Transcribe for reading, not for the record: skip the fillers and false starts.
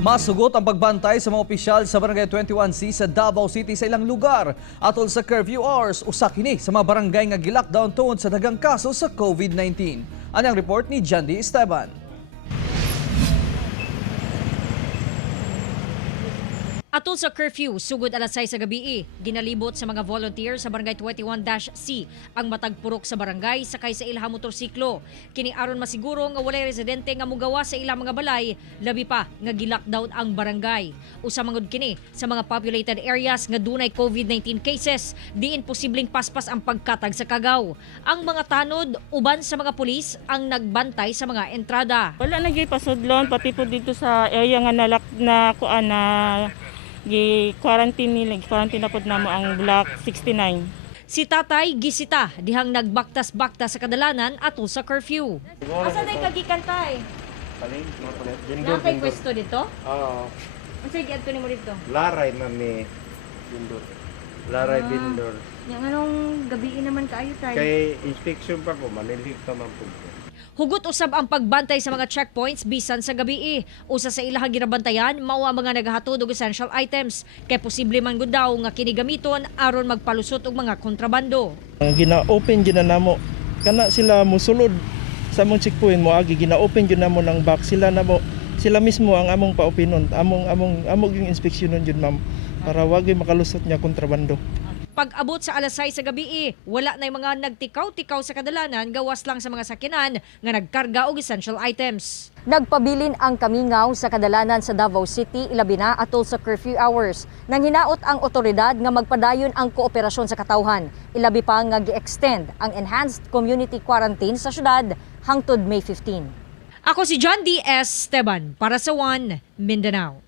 Masugot ang pagbantay sa mga opisyal sa Barangay 21C sa Davao City sa ilang lugar. Atol sa curfew hours, usa kini sa mga barangay nga gi-lockdown tungod sa daghang kaso sa COVID-19. Ano ang report ni Jandy Esteban? Atol sa curfew, sugod alas 6 sa gabi, ginalibot sa mga volunteer sa Barangay 21-C ang matag purok sa barangay sakay sa ilang motorsiklo. Kini aron masiguro nga walay residente nga mugawa sa ilang mga balay, labi pa nga gi-lockdown ang barangay. Usa mangod kini sa mga populated areas nga dunay COVID-19 cases, diin posibleng paspas ang pagkatag sa kagaw. Ang mga tanod uban sa mga pulis ang nagbantay sa mga entrada. Wala na gyud pasudlon pati po dito sa area nga na kuan na quarantine na pod namo ang block 69. Si Tatay gisita dihang nagbaktas-baktas sa kadalanan atol sa curfew. Asa day kagikan tay? Nakay pwesto dito? Oo. Unsa giadto nimo dito? Laray mami. Bindor. Laray bindor. Yang anong gabi naman kaayo tay? Kay inspection pa ko, manilip ka man po. Hugot usab ang pagbantay sa mga checkpoints bisan sa gabi. Usa sa ilahang ginabantayan mao ang mga nagahatod og essential items kay posible man gud daw nga kini gamiton aron magpalusot og mga kontrabando. Ang gina-open gyud na namo kana sila mosulod sa among checkpoint mo agi gina-open gyud namo ng box sila mismo ang among paupinon among yung inspeksyonon gyud ma'am para wag makalusot niya kontrabando. Pag-abot sa alas 6 sa gabi, wala na mga nagtikaw-tikaw sa kadalanan gawas lang sa mga sakyanan nga nagkarga og essential items. Nagpabilin ang kamingaw sa kadalanan sa Davao City ilabi na atol sa curfew hours. Nang hinaot ang otoridad nga magpadayon ang kooperasyon sa katawhan. Ilabi pa nga gi-extend ang enhanced community quarantine sa syudad hangtod May 15. Ako si John D. Esteban para sa One Mindanao.